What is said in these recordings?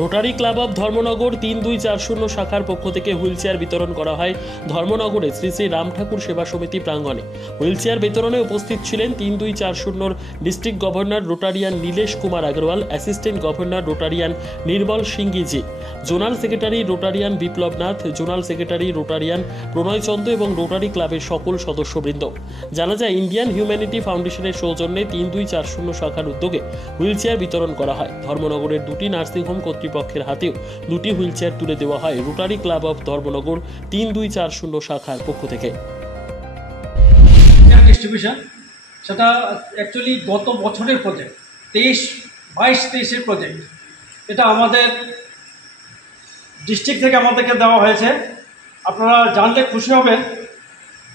Rotary club of Dharmanagar ৩-২-৪-০ শাখার পক্ষ থেকে হুইলচেয়ার বিতরণ করা হয় ধর্মনগরে শ্রী শ্রী রাম ঠাকুর সেবা সমিতি প্রাঙ্গণে। হুইলচেয়ার বিতরণে উপস্থিত ছিলেন ৩-২-৪-০ district governor Rotarian Nilesh Kumar Agarwal, assistant governor Rotarian Nirmal Singhji, zonal secretary Rotarian Biplab Nath, zonal secretary Rotarian Pranay Chandra এবং রোটারি ক্লাবের সকল সদস্যবৃন্দ। জানা যায়, ইন্ডিয়ান হিউম্যানিটি ফাউন্ডেশনের সৌজন্যে ৩-২-৪-০ শাখার উদ্যোগে হুইলচেয়ার বিতরণ করা হয়। ধর্মনগরের দুটি নার্সিংহোম কর্তৃপক্ষের হাতেও দুটি হুইলচেয়ার তুলে দেওয়া হয় রোটারি ক্লাব অফ ধর্মনগর ৩-২-৪-০ শাখার পক্ষ থেকে। ডিস্ট্রিবিউশন সেটা অ্যাকচুয়ালি গত বছরের প্রজেক্ট, 22-23-এর প্রজেক্ট। এটা আমাদের ডিস্ট্রিক্ট থেকে আমাদেরকে দেওয়া হয়েছে। আপনারা জানলে খুশি হবেন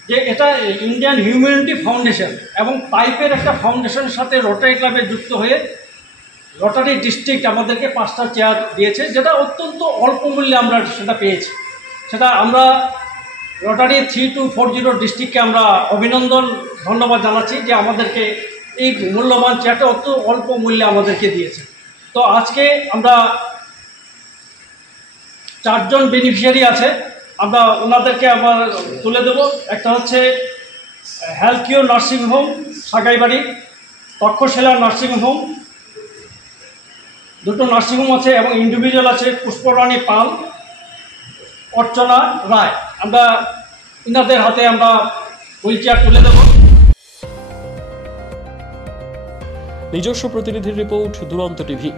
যে এটা ইন্ডিয়ান হিউম্যানিটি ফাউন্ডেশন এবং পাইপের একটা ফাউন্ডেশনের সাথে রোটারি ক্লাবে যুক্ত হয়ে রোটারি ডিস্ট্রিক্ট আমাদেরকে 5টা চেয়ার দিয়েছে, যেটা অত্যন্ত অল্প মূল্যে আমরা সেটা পেয়েছি। সেটা আমরা রোটারি 3240 ডিস্ট্রিক্টকে আমরা অভিনন্দন ধন্যবাদ জানাচ্ছি যে আমাদেরকে এই মূল্যবান চেয়ারটা অত অল্প মূল্যে আমাদেরকে দিয়েছে। তো আজকে আমরা 4 জন বেনিফিশিয়ারি আছে, আমরা ওনাদেরকে আবার তুলে দেব। একটা হচ্ছে health cure nursing home Sagaibari, Takshashila nursing home, দুটো নার্সিংহোম আছে এবং ইন্ডিভিজুয়াল আছে পুষ্পরানী পাল, অর্চনা রায়। আমরা ইনাদের হাতে আমরা হুইলচেয়ার তুলে দেব। নিজস্ব প্রতিনিধির রিপোর্ট, দুরন্ত টিভি।